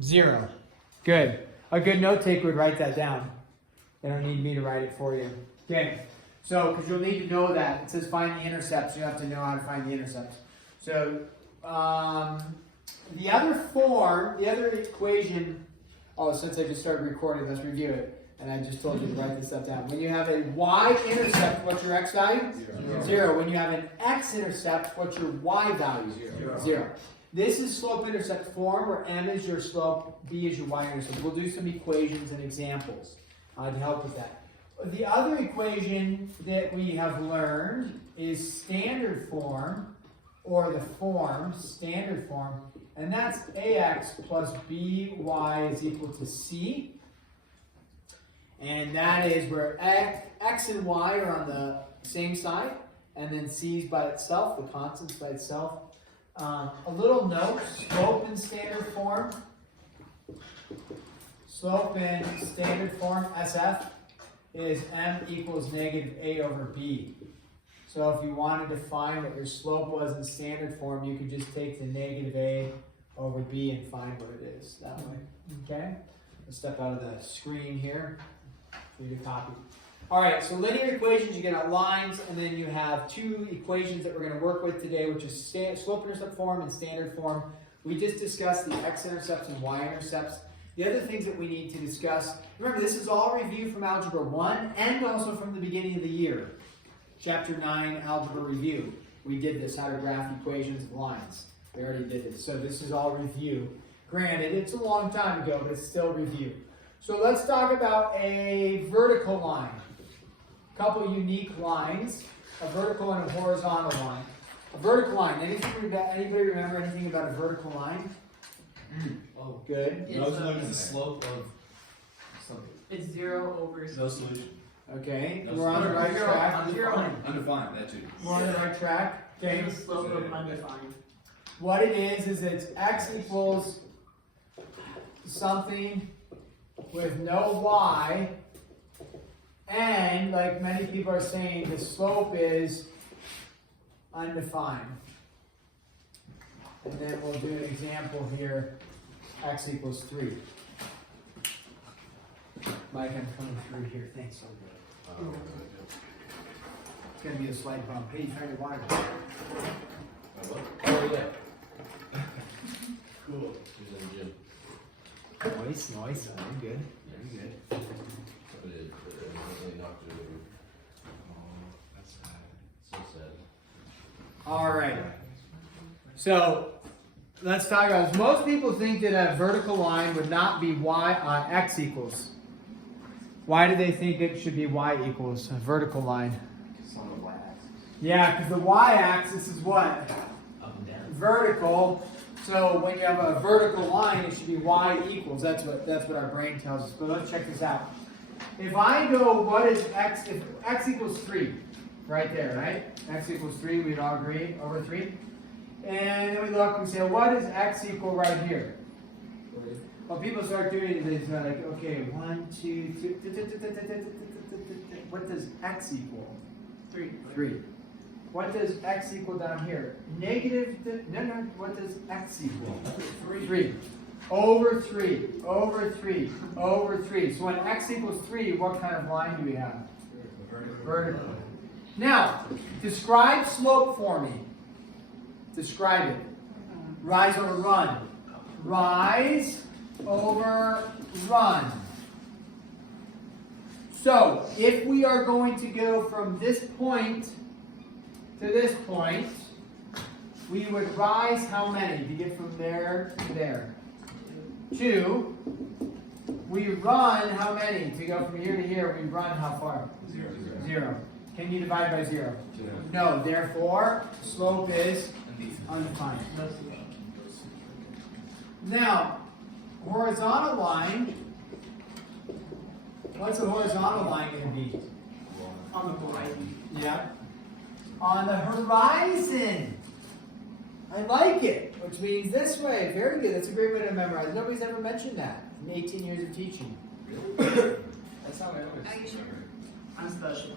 0. Good. A good note taker would write that down. They don't need me to write it for you. Okay. So, because you'll need to know that. It says find the intercepts. You have to know how to find the intercepts. So, the other form, the other equation, since I just started recording, let's review it. And I just told you to write this stuff down. When you have a y-intercept, what's your x value? 0. When you have an x-intercept, what's your y value? 0. This is slope-intercept form, where m is your slope, b is your y-intercept. We'll do some equations and examples to help with that. The other equation that we have learned is standard form, or the form, standard form, and that's ax plus by is equal to c. And that is where x and y are on the same side, and then c is by itself, the constant's by itself. A little note, slope in standard form. Slope in standard form, SF, is m equals negative a over b. So if you wanted to find what your slope was in standard form, you could just take the negative a over b and find what it is that way. Okay? Let's step out of the screen here for you to copy. All right, so linear equations, you get out lines, and then you have two equations that we're going to work with today, which is slope-intercept form and standard form. We just discussed the x-intercepts and y-intercepts. The other things that we need to discuss, remember this is all review from Algebra 1 and also from the beginning of the year. Chapter 9, Algebra Review. We did this, how to graph equations of lines. We already did this, so this is all review. Granted, it's a long time ago, but it's still review. So let's talk about a vertical line. A couple unique lines, a vertical and a horizontal line. A vertical line, anybody remember anything about a vertical line? Oh, good. No solution is the slope of something. It's 0 over. No solution. Okay, No we're on the right zero. track. Undefined, that too. We're on the right track. Okay. The slope of undefined. What it is it's x equals something with no y, and like many people are saying, the slope is undefined. And then we'll do an example here, x equals 3. Mike, I'm coming through here. Thanks so good. It's going to be a slight bump. Hey, turn your water. Oh, yeah. Cool. He's in the gym. Nice. Very good. Very good. But it really knocked it over. Oh, that's sad. So sad. All right. So let's talk about this. Most people think that a vertical line would not be x equals. Why do they think it should be y equals a vertical line? It's on the y-axis. Yeah, because the y-axis is what? Up and down. Vertical. So when you have a vertical line, it should be y equals. That's what our brain tells us. But let's check this out. If I go, what is x? If x equals 3, right there, right? X equals 3, we'd all agree, over 3. And then we look and we say, what is x equal right here? Well, people start doing it, it's like, okay, 1, 2, 3. What does x equal? 3. 3. What does x equal down here? Negative, no, what does x equal? 3. Over 3, over 3, over 3. So when x equals 3, what kind of line do we have? Vertical. Now, describe slope for me. Describe it. Rise over run. Rise over run. So, if we are going to go from this point to this point, we would rise how many to get from there to there? 2. We run how many to go from here to here? We run how far? 0. Can you divide by 0? No. Therefore, slope is undefined. Now, horizontal line. What's a horizontal line going to be? On the horizon. Yeah. On the horizon. I like it, which means this way. Very good. That's a great way to memorize. Nobody's ever mentioned that in 18 years of teaching. That's how I always remember. I'm special.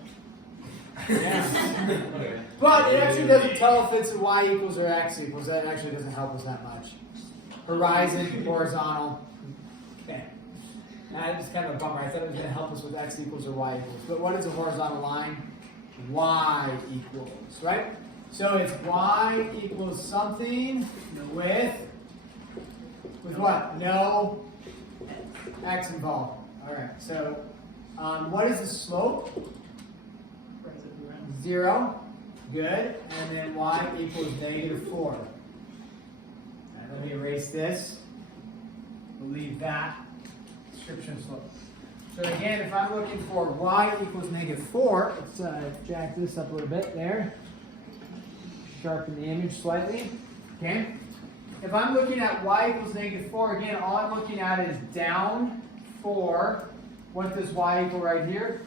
Yeah. Okay. But it actually doesn't tell if it's y equals or x equals. That actually doesn't help us that much. Horizon, horizontal. Okay. That is kind of a bummer. I thought it was going to help us with x equals or y equals. But what is a horizontal line? Y equals, right? So it's y equals something with what? No x involved. All right. So what is the slope? 0. Good. And then y equals -4. All right, let me erase this. We'll leave that description of slope. So again, if I'm looking for y equals -4, let's jack this up a little bit there. Sharpen the image slightly. Okay. If I'm looking at y equals -4, again, all I'm looking at is down 4. What does y equal right here?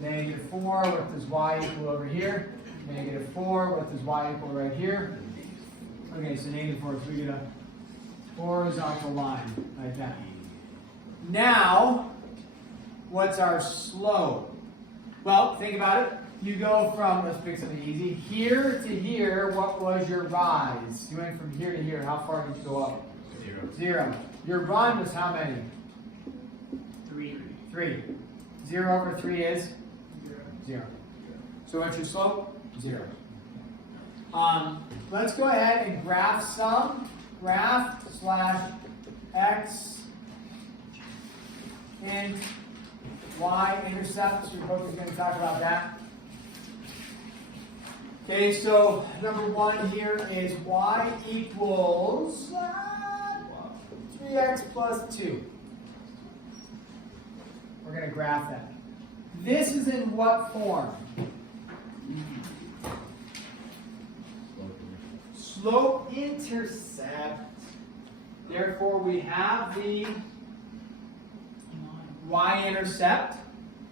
-4. What does y equal over here? -4. What does y equal right here? Okay, so -4. So we get a horizontal line like that. Now, what's our slope? Well, think about it. You go from, let's pick something easy, here to here. What was your rise? You went from here to here. How far did you go up? 0. Your run was how many? 3. 0 over 3 is 0. So what's your slope? 0. Let's go ahead and graph some. Graph / x and y intercepts. Your book is going to talk about that. Okay, so number 1 here is y equals 3x plus 2. We're going to graph that. This is in what form? Slope intercept. Therefore, we have the y-intercept,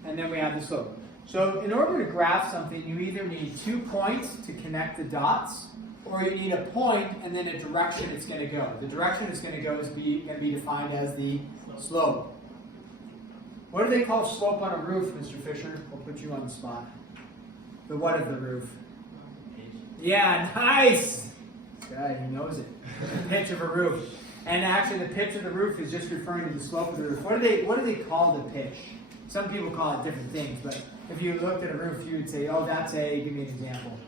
and then we have the slope. So in order to graph something, you either need 2 points to connect the dots, or you need a point and then a direction it's going to go. The direction it's going to go is going to be defined as the slope. What do they call slope on a roof, Mr. Fisher? We'll put you on the spot. The what of the roof? Yeah, nice! This guy, he knows it. The pitch of a roof. And actually the pitch of the roof is just referring to the slope of the roof. What do they call the pitch? Some people call it different things, but if you looked at a roof, you would say, oh, that's a, give me an example.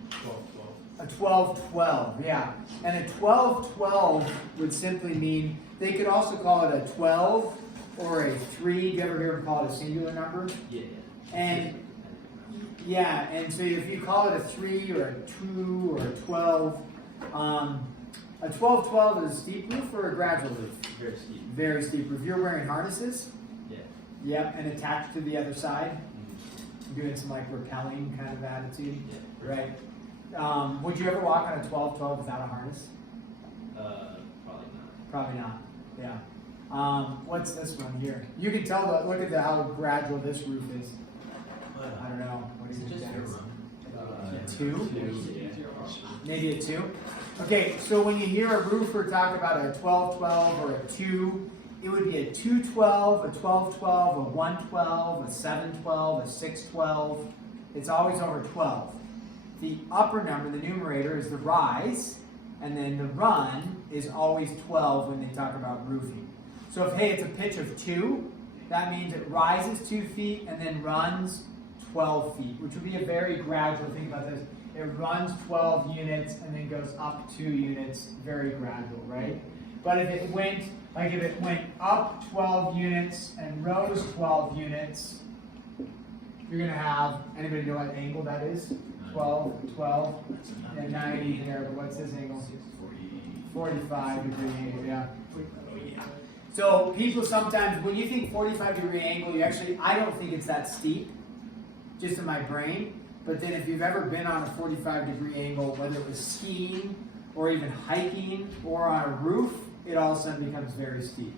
12-12. A 12-12, yeah. And a 12-12 would simply mean, they could also call it a 12 or a 3. Do you ever hear them call it a singular number? Yeah. And yeah, and so if you call it a 3 or a 2 or a 12, a 12-12 is a steep roof or a gradual roof? Very steep. Very steep roof. You're wearing harnesses? Yeah. Yep, and attached to the other side? Doing some like rappelling kind of attitude? Yeah. Right. Would you ever walk on a 12-12 without a harness? Probably not. Probably not, yeah. What's this one here? You can tell, look at how gradual this roof is. I don't know. What do you think that is? A 2? Maybe a 2? Okay, so when you hear a roofer talk about a 12-12 or a 2, it would be a 2-12, a 12-12, a 1-12, a 7-12, a 6-12. It's always over 12. The upper number, the numerator, is the rise, and then the run is always 12 when they talk about roofing. So if, hey, it's a pitch of 2, that means it rises 2 feet and then runs 12 feet, which would be a very gradual, think about this. It runs 12 units and then goes up 2 units, very gradual, right? But if it went up 12 units and rose 12 units, you're going to have, anybody know what angle that is? 12, 12, and 90 there, but what's this angle? 45 degree angle, yeah. So people sometimes, when you think 45 degree angle, I don't think it's that steep, just in my brain. But then if you've ever been on a 45 degree angle, whether it was skiing or even hiking or on a roof, it all of a sudden becomes very steep.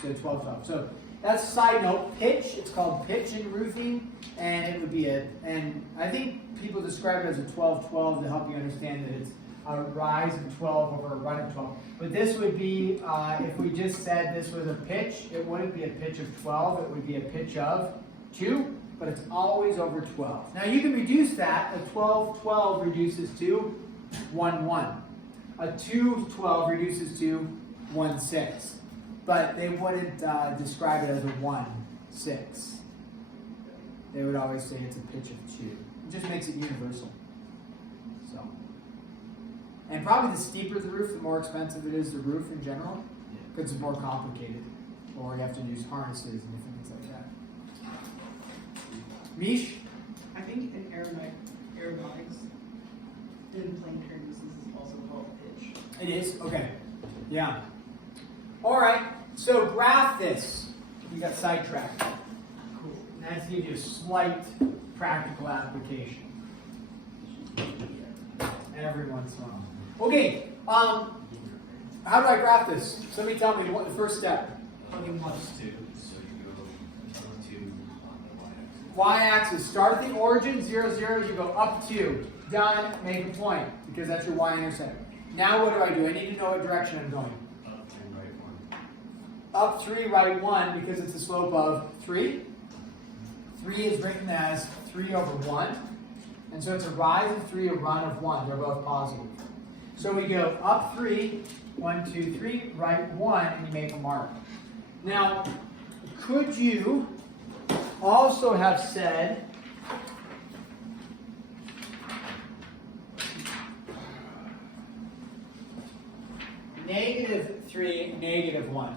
So 12-12. So that's a side note. Pitch, it's called pitch in roofing, and it would be and I think people describe it as a 12-12 to help you understand that it's a rise of 12 over a run of 12. But this would be, if we just said this was a pitch, it wouldn't be a pitch of 12, it would be a pitch of 2. But it's always over 12. Now you can reduce that. A 12-12 reduces to 1-1. A 2-12 reduces to 1/6. But they wouldn't describe it as a 1/6. They would always say it's a pitch of 2. It just makes it universal. So, and probably the steeper the roof, the more expensive it is the roof in general, because it's more complicated, or you have to use harnesses and different things like that. Mish? I think in aeronautics, in plane terms, this is also called pitch. It is? Okay. Yeah. All right. So graph this. We got sidetracked. Cool. That's to give you a slight practical application. Every once in a while. Okay. How do I graph this? Somebody tell me what the first step. Plugging one. Plus 2, so you go up 2 on the y-axis. Y-axis. Start at the origin, 0, 0. You go up 2. Done. Make a point because that's your y-intercept. Now what do? I need to know what direction I'm going. Up 3, right 1. Up 3, right 1 because it's a slope of 3. 3 is written as 3 over 1. And so it's a rise of 3, a run of 1. They're both positive. So we go up 3, 1, 2, 3, right 1, and you make a mark. Now, could you also have said -3, -1?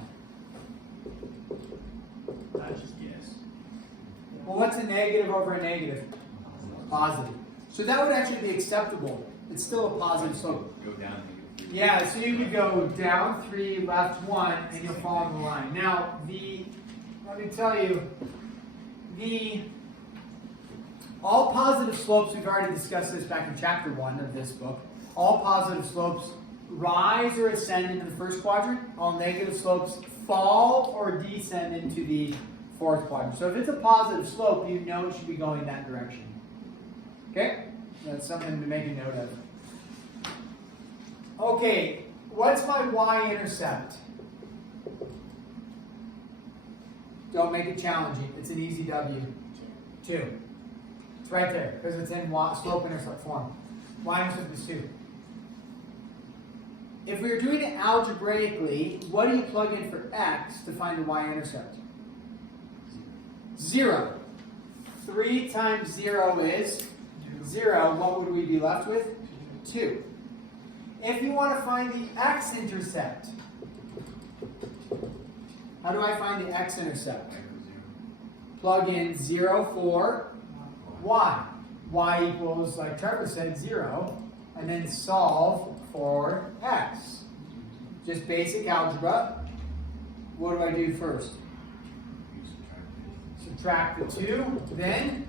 That's just guess. Well, what's a negative over a negative? Positive. So that would actually be acceptable. It's still a positive slope. Go down. Yeah, so you could go down 3, left 1, and you'll fall on the line. Now, let me tell you, all positive slopes, we've already discussed this back in chapter 1 of this book, all positive slopes rise or ascend into the first quadrant. All negative slopes fall or descend into the fourth quadrant. So if it's a positive slope, you know it should be going that direction. Okay? That's something to make a note of. Okay, what's my y-intercept? Don't make it challenging. It's an easy W. 2. It's right there because it's in slope-intercept form. Y-intercept is 2. If we were doing it algebraically, what do you plug in for x to find the y-intercept? 0. 3 times 0 is 0. What would we be left with? 2. If you want to find the x-intercept, how do I find the x-intercept? Plug in 0 for y. Y equals, like Trevor said, 0. And then solve for x. Just basic algebra. What do I do first? Subtract the 2, then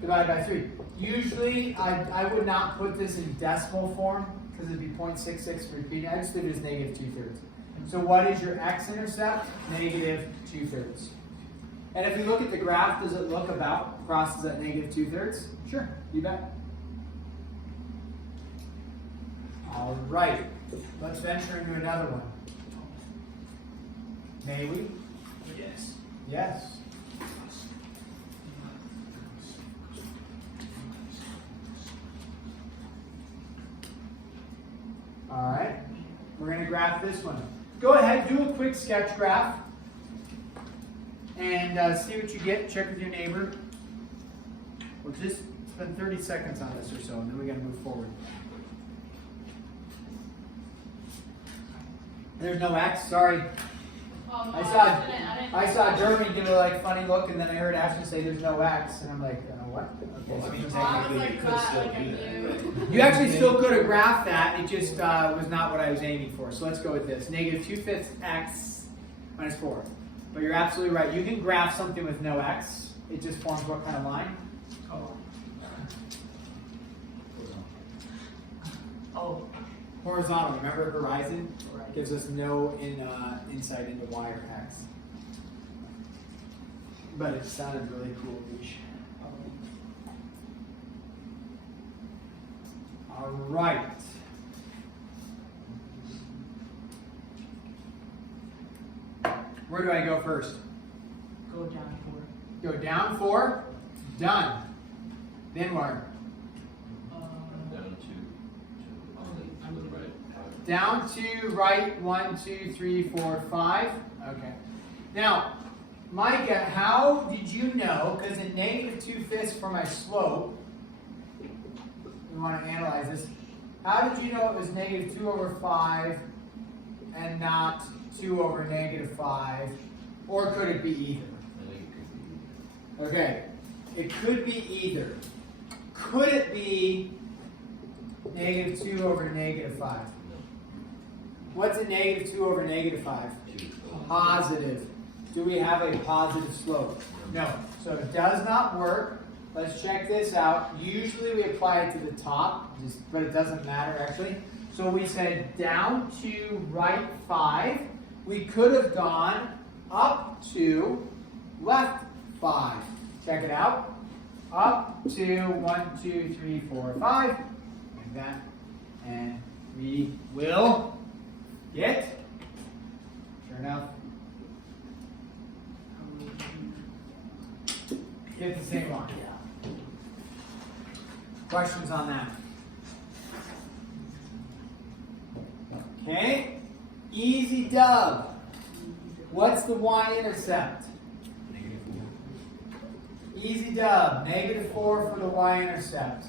divide by 3. Usually, I would not put this in decimal form because it'd be 0.66 repeating. I just did it as -2/3. So what is your x-intercept? -2/3. And if you look at the graph, does it look about crosses at -2/3? Sure, you bet. All right, let's venture into another one. May we? Yes. Yes. All right, we're going to graph this one. Go ahead, do a quick sketch graph and see what you get. Check with your neighbor. We'll just spend 30 seconds on this or so, and then we got to move forward. There's no X, sorry. I saw Jeremy give a funny look, and then I heard Ashton say there's no X, and I'm like, what? Okay, so Well, I technically, you could still do that. you actually still could have graphed that, it just was not what I was aiming for. So let's go with this. -2/5 x minus 4. But you're absolutely right. You can graph something with no x. It just forms what kind of line? Oh, Horizontal. Remember horizon? Gives us no insight into y or x. But it sounded really cool, Mish. All right. Where do I go first? go down 4. Go down 4. Done. Then where? Down 2 to the right. down to right, 1, 2, 3, 4, 5. Okay. Now, Micah, how did you know, because in negative 2/5 for my slope, we want to analyze this. How did you know it was negative 2 over 5 and not 2 over negative 5? Or could it be either? I think it could be. Okay, it could be either. Could it be negative 2 over negative 5? No. What's a negative 2 over negative 5? 2. Positive. Do we have a positive slope? No. So it does not work. Let's check this out. Usually we apply it to the top, but it doesn't matter actually. So we said down to right 5. We could have gone up to left 5. Check it out. Up to 1, 2, 3, 4, 5. Like that. And we will get, sure enough, get the same line. Questions on that? Okay. Easy dub. What's the y-intercept? Easy dub. -4 for the y-intercept.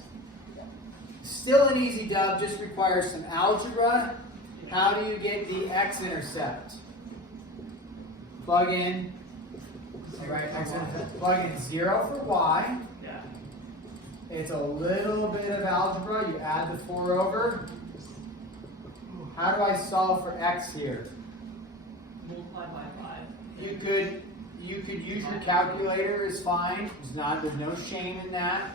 Still an easy dub, just requires some algebra. How do you get the x-intercept? Plug in, right, x-intercept. Plug in 0 for y. Yeah. It's a little bit of algebra. You add the 4 over. How do I solve for x here? Multiply by 5. You could use your calculator. Is fine. There's no shame in that.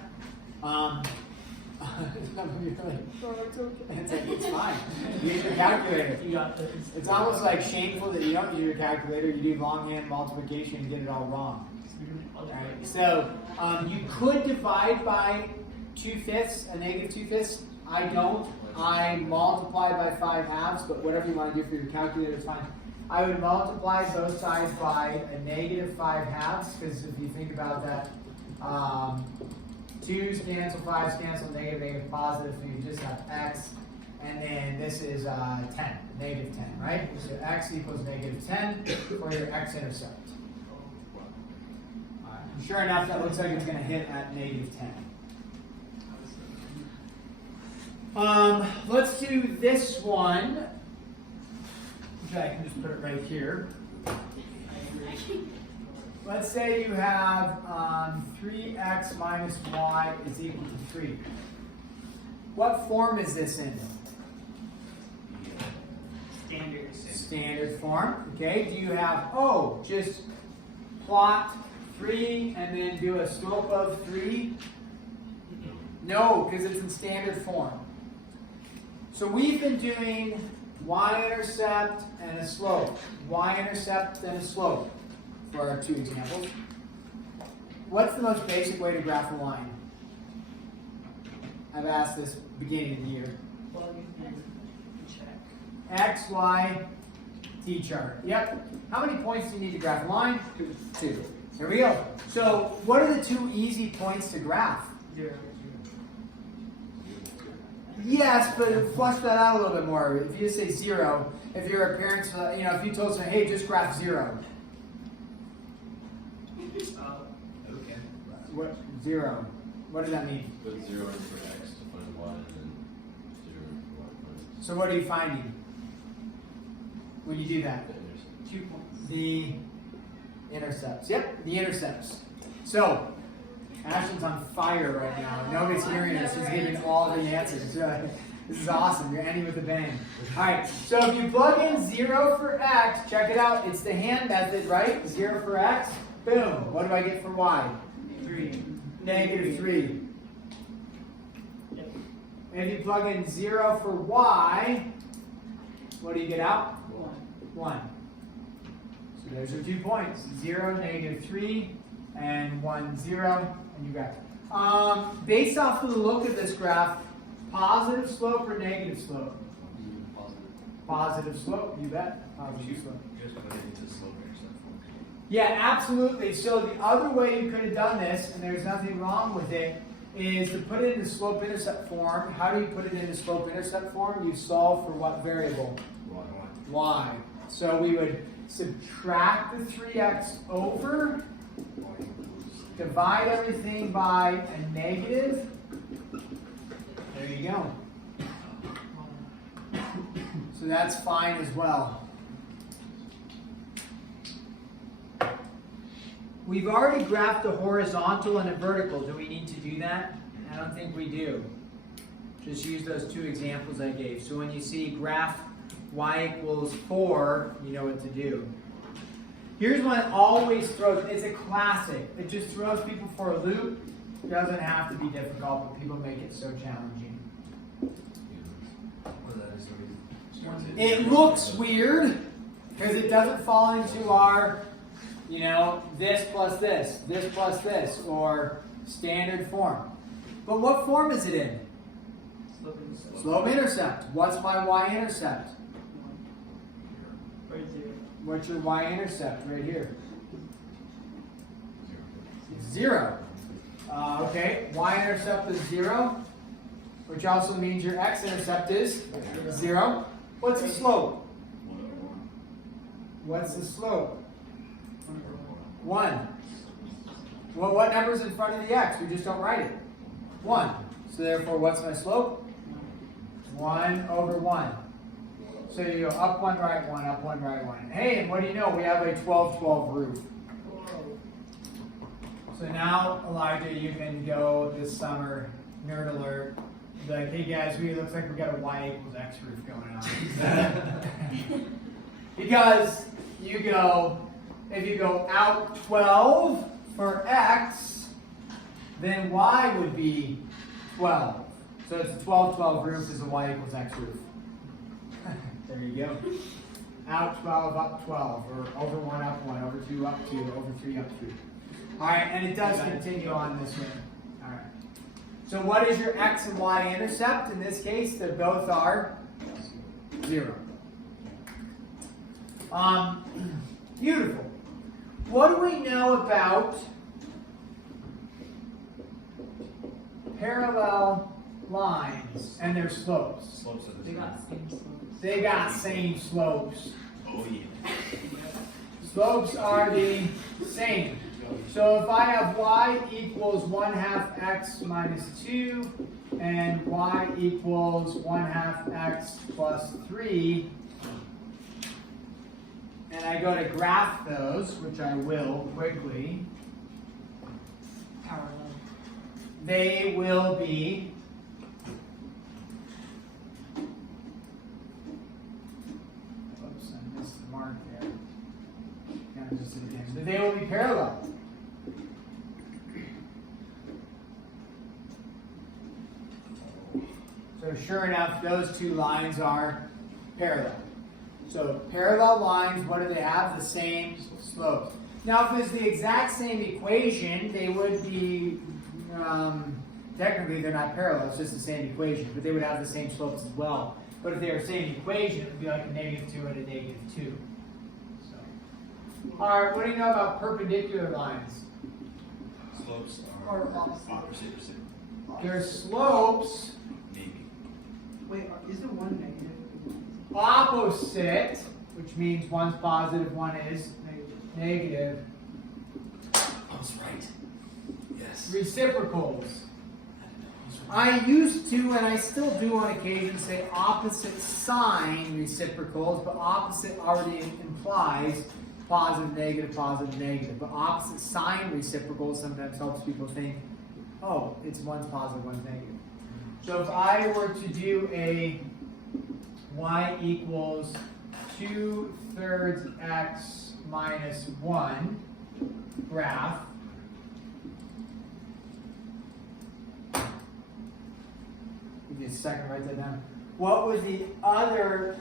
It's fine. Use your calculator. You got this. It's almost like shameful that you don't use your calculator. You do longhand multiplication and get it all wrong. Alright, so you could divide by 2/5, a negative 2/5. I don't. I multiply by 5/2, but whatever you want to do for your calculator is fine. I would multiply both sides by a negative 5/2, because if you think about that, 2's cancel, 5's cancel, negative, negative, positive, so you just have x, and then this is 10, negative 10, right? So x equals negative 10 for your x-intercept. Sure enough, that looks like it's going to hit at negative 10. Let's do this one. Okay, I can just put it right here. Let's say you have 3x minus y is equal to 3. What form is this in? Standard. Standard form. Okay, do you have, just plot 3 and then do a slope of 3? No, because it's in standard form. So we've been doing y-intercept and a slope. Y-intercept and a slope for our 2 examples. What's the most basic way to graph a line? I've asked this beginning of the year. Plug in, check. X, Y, T chart. Yep. How many points do you need to graph a line? 2. Here we go. So what are the 2 easy points to graph? 0. Yes, but flush that out a little bit more. If you just say 0, if you're a parent, if you told someone, hey, just graph 0. Okay. What? 0. What does that mean? Put 0 in for x to find y, and then 0 for y. So what are you finding when you do that? 2 points. The intercepts. Yep, the intercepts. So, Ashton's on fire right now. Nobody's hearing us. She's giving all the answers. This is awesome. You're ending with a bang. All right, so if you plug in 0 for x, check it out. It's the hand method, right? 0 for x. Boom. What do I get for y? 3. Negative 3. Yep. And if you plug in 0 for y, what do you get out? 1. So there's your 2 points. 0, negative 3, and 1, 0, and you got it. Based off of the look of this graph, positive slope or negative slope? Positive slope, you bet. Positive slope. You just put it into slope intercept form. Yeah, absolutely. So the other way you could have done this, and there's nothing wrong with it, is to put it into slope-intercept form. How do you put it into slope-intercept form? You solve for what variable? Y. So we would subtract the 3x over, divide everything by a negative. There you go. So that's fine as well. We've already graphed a horizontal and a vertical. Do we need to do that? I don't think we do. Just use those two examples I gave. So when you see graph y equals 4, you know what to do. Here's one that always throws, it's a classic. It just throws people for a loop. It doesn't have to be difficult, but people make it so challenging. It looks weird because it doesn't fall into our, you know, this plus this, or standard form. But what form is it in? Slope-intercept. Slope-intercept. What's my y-intercept? Right there. What's your y-intercept right here? 0. Okay, y-intercept is 0, which also means your x-intercept is 0. What's the slope? What's the slope? 1. Well, what number's in front of the x? We just don't write it. 1. So therefore, what's my slope? 1 over 1. So you go up 1, right 1, up 1, right 1. Hey, and what do you know? We have a 12-12 roof. So now, Elijah, you can go this summer, nerd alert, be like, hey guys, it looks like we got a y equals x roof going on. Because you go, if you go out 12 for x, then y would be 12. So it's a 12-12 roof is a y equals x roof. There you go. Out 12, up 12, or over 1, up 1, over 2, up 2, over 3, up 3. All right, and it does continue on this way. All right. So what is your x and y intercept? In this case, they both are 0. Beautiful. What do we know about parallel lines and their slopes? They got same slopes. They got same slopes. Oh yeah. Slopes are the same. So if I have y equals 1/2 x minus 2 and y equals 1/2 x plus 3, and I go to graph those, which I will quickly, Parallel. they will be oops, I missed the mark there. Kind of just again. But they will be parallel. So sure enough, those two lines are parallel. So parallel lines, what do they have? The same slopes. Now, if it's the exact same equation, they would be, technically they're not parallel, it's just the same equation, but they would have the same slopes as well. But if they were the same equation, it would be like a -2 and a -2. So. All right, what do you know about perpendicular lines? Slopes Or are opposite. opposite. Their slopes Maybe. Wait, is it one negative? opposite, which means one's positive, one is negative. I was right. Yes. Reciprocals. I used to, and I still do on occasion, say opposite sign reciprocals, but opposite already implies positive, negative. But opposite sign reciprocals sometimes helps people think, oh, it's one's positive, one's negative. So if I were to do a y equals 2/3 x minus 1 graph, give me a second, write that down. What would the other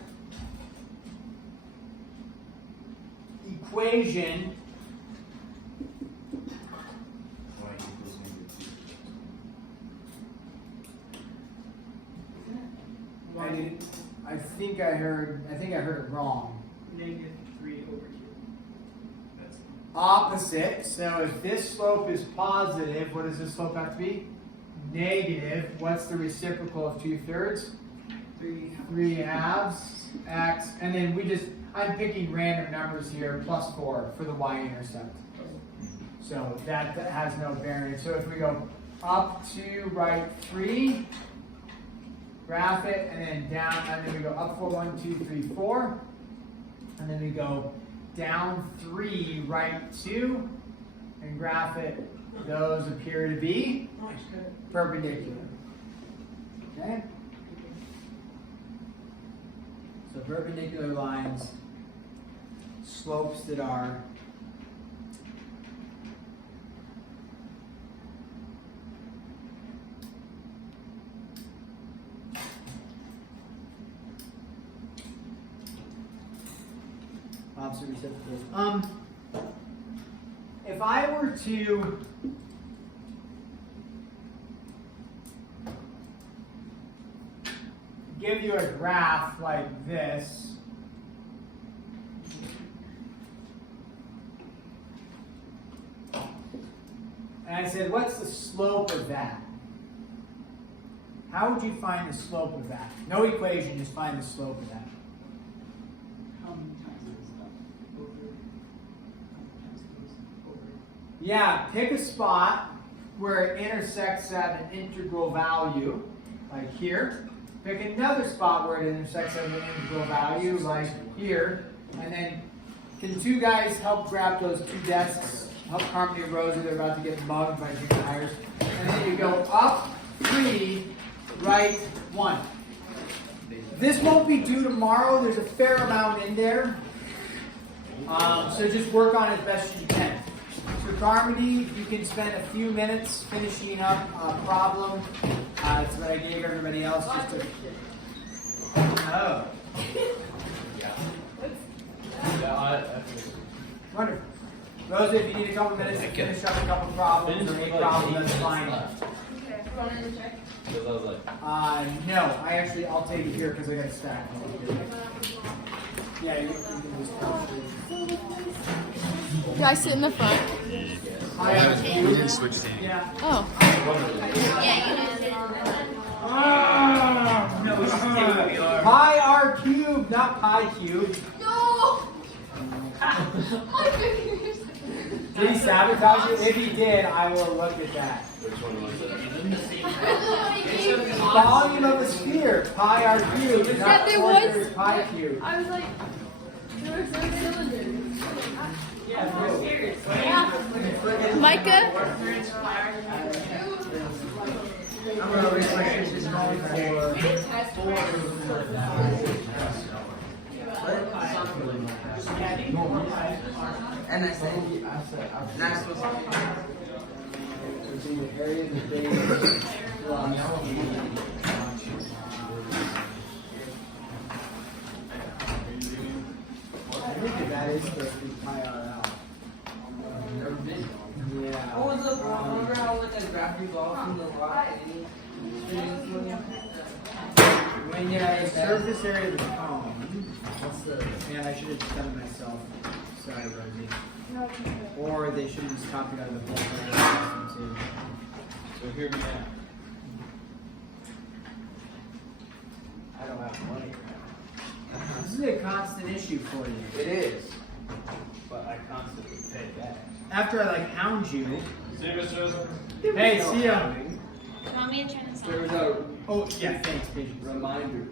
equation Y equals -2. I think I heard it wrong. -3 over 2. That's Opposite. So if this slope is positive, what does this slope have to be? negative, what's the reciprocal of 2/3? 3/2 x, and then I'm picking random numbers here, +4 for the y-intercept. So that has no bearing. So if we go up to right 3, graph it, and then down, and then we go up 4, 1, 2, 3, 4, and then we go down 3, right 2, and graph it. Those appear to be perpendicular. Okay? So perpendicular lines, slopes that are opposite reciprocals. If I were to give you a graph like this, and I said, what's the slope of that? How would you find the slope of that? No equation, just find the slope of that. How many times is that over? How many times goes over? Yeah, pick a spot where it intersects at an integral value, like here. Pick another spot where it intersects at an integral value, like here. And then, can two guys help grab those 2 desks? Help Carmody and Rosie, they're about to get mugged by junior hires. And then you go up 3, right 1. This won't be due tomorrow. There's a fair amount in there. So just work on it as best as you can. So Carmody, you can spend a few minutes finishing up a problem. It's what I gave everybody else just to... Oh. Wonderful. Rosie, if you need a couple minutes to finish up a couple problems or 8 problems, that's fine. Okay, want to check? Because I was like, No, I'll take it here because I got a stack. Yeah, you can just come through. Do I sit in the front? We didn't switch seating. Yeah. Oh. Pi r cubed, not pi cubed. No! Did he sabotage you? If he did, I will look at that. which one was it? Volume of a sphere, pi r cubed, Yeah, not there 4/3 was- pi cubed. I was like, there was no cylinder. Yeah, Micah? I'm going to replace this going for... And I said, nice was It's in the area that they I think that is supposed to be pi r out. Yeah. what was the remember how with the gravity ball from the rock When the surface area of the cone, what's the, man, I should have just done it myself. Sorry, Rosie. Or they should have just copied out of the book. Too. So hear me out. I don't have money. This is a constant issue for you. It is. But I constantly pay back. After I hound you. See you, Mr. Rosen. Hey, see ya. Want me to turn this There was a Oh, yeah, thanks, Paige. reminder